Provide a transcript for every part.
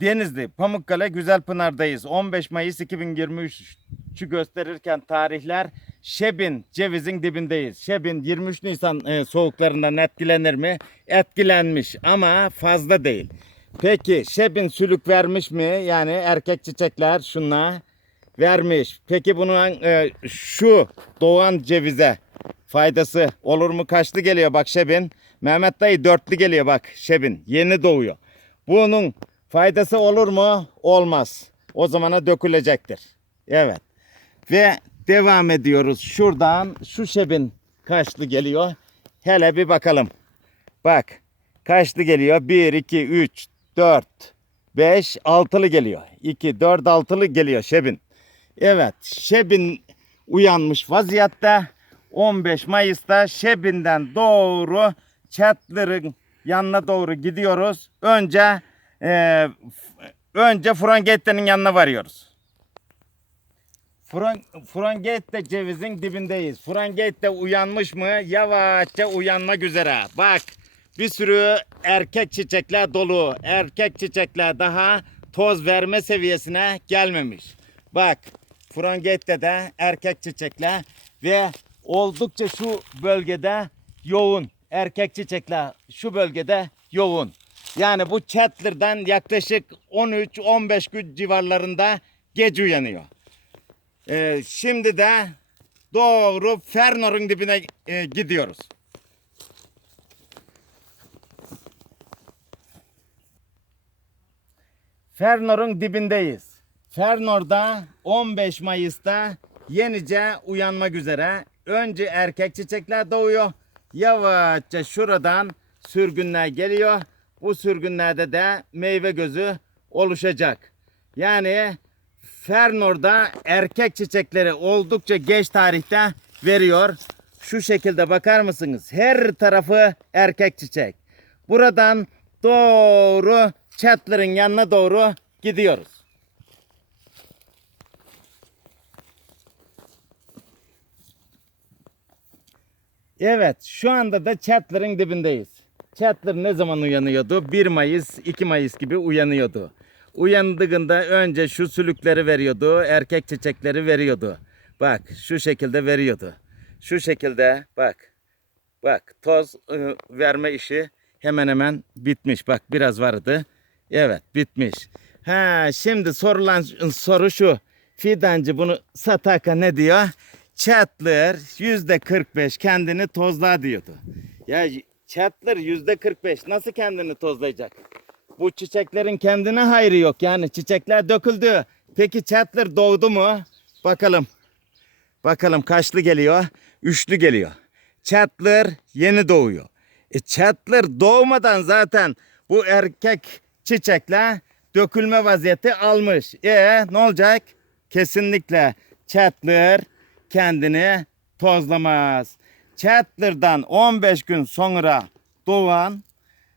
Denizli, Pamukkale, Güzelpınar'dayız. 15 Mayıs 2023'ü gösterirken tarihler Şebin cevizin dibindeyiz. Şebin 23 Nisan e, soğuklarından etkilenir mi? Etkilenmiş ama fazla değil. Peki Şebin sülük vermiş mi? Yani erkek çiçekler şuna vermiş. Peki bunun e, şu doğan cevize faydası olur mu? Kaçlı geliyor bak Şebin? Mehmet dayı dörtlü geliyor bak Şebin. Yeni doğuyor. Bunun faydası olur mu? Olmaz. O zamana dökülecektir. Evet. Ve devam ediyoruz. Şuradan şu şebin kaçlı geliyor? Hele bir bakalım. Bak. Kaçlı geliyor? 1, 2, 3, 4, 5, 6'lı geliyor. 2, 4, 6'lı geliyor şebin. Evet. Şebin uyanmış vaziyette. 15 Mayıs'ta Şebin'den doğru Çatlar'ın yanına doğru gidiyoruz. Önce e, f- önce Frangette'nin yanına varıyoruz. Fran, Frangette cevizin dibindeyiz. Frangette uyanmış mı? Yavaşça uyanmak üzere. Bak bir sürü erkek çiçekler dolu. Erkek çiçekler daha toz verme seviyesine gelmemiş. Bak Frangette'de erkek çiçekler ve oldukça şu bölgede yoğun. Erkek çiçekler şu bölgede yoğun. Yani bu Chatler'dan yaklaşık 13-15 gün civarlarında gece uyanıyor. Ee, şimdi de doğru Fernor'un dibine e, gidiyoruz. Fernor'un dibindeyiz. Fernor'da 15 Mayıs'ta yenice uyanmak üzere. Önce erkek çiçekler doğuyor. Yavaşça şuradan sürgünler geliyor. Bu sürgünlerde de meyve gözü oluşacak. Yani Fernor'da erkek çiçekleri oldukça geç tarihte veriyor. Şu şekilde bakar mısınız? Her tarafı erkek çiçek. Buradan doğru Chatler'ın yanına doğru gidiyoruz. Evet, şu anda da Chatler'ın dibindeyiz. Chatler ne zaman uyanıyordu? 1 Mayıs, 2 Mayıs gibi uyanıyordu. Uyandığında önce şu sülükleri veriyordu, erkek çiçekleri veriyordu. Bak, şu şekilde veriyordu. Şu şekilde bak. Bak, toz ıı, verme işi hemen hemen bitmiş. Bak biraz vardı. Evet, bitmiş. Ha, şimdi sorulan soru şu. Fidancı bunu sataka ne diyor? Chatler yüzde 45 kendini tozla diyordu. Ya Chatler yüzde 45 nasıl kendini tozlayacak? Bu çiçeklerin kendine hayrı yok. Yani çiçekler döküldü. Peki Chatler doğdu mu? Bakalım. Bakalım kaçlı geliyor? Üçlü geliyor. Chatler yeni doğuyor. E Chatler doğmadan zaten bu erkek çiçekler dökülme vaziyeti almış. E ne olacak? Kesinlikle Chatler kendini tozlamaz. Chatler'dan 15 gün sonra doğan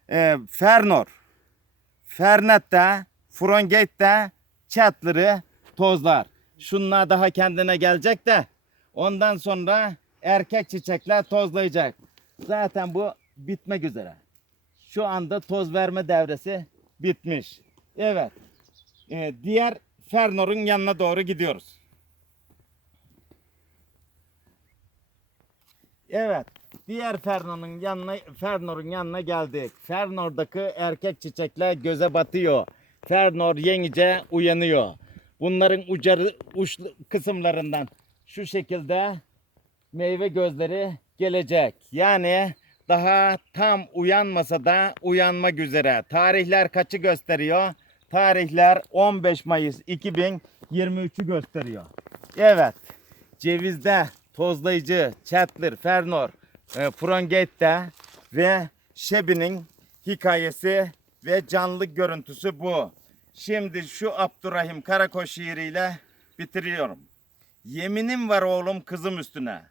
e, Fernor, Fernette, Frongate'de Chatler'ı tozlar. Şunlar daha kendine gelecek de ondan sonra erkek çiçekler tozlayacak. Zaten bu bitmek üzere. Şu anda toz verme devresi bitmiş. Evet. Ee, diğer Fernor'un yanına doğru gidiyoruz. Evet. Diğer Fernor'un yanına Fernor'un yanına geldik. Fernor'daki erkek çiçekler göze batıyor. Fernor yenice uyanıyor. Bunların ucarı uç kısımlarından şu şekilde meyve gözleri gelecek. Yani daha tam uyanmasa da uyanmak üzere. Tarihler kaçı gösteriyor? Tarihler 15 Mayıs 2023'ü gösteriyor. Evet. Cevizde tozlayıcı, Chatler, Fernor, e, Frongate'de ve Şebi'nin hikayesi ve canlı görüntüsü bu. Şimdi şu Abdurrahim Karakoş şiiriyle bitiriyorum. Yeminim var oğlum kızım üstüne.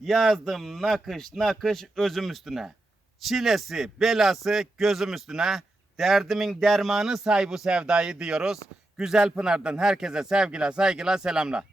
Yazdım nakış nakış özüm üstüne. Çilesi belası gözüm üstüne. Derdimin dermanı say bu sevdayı diyoruz. Güzel Pınar'dan herkese sevgiler saygılar selamlar.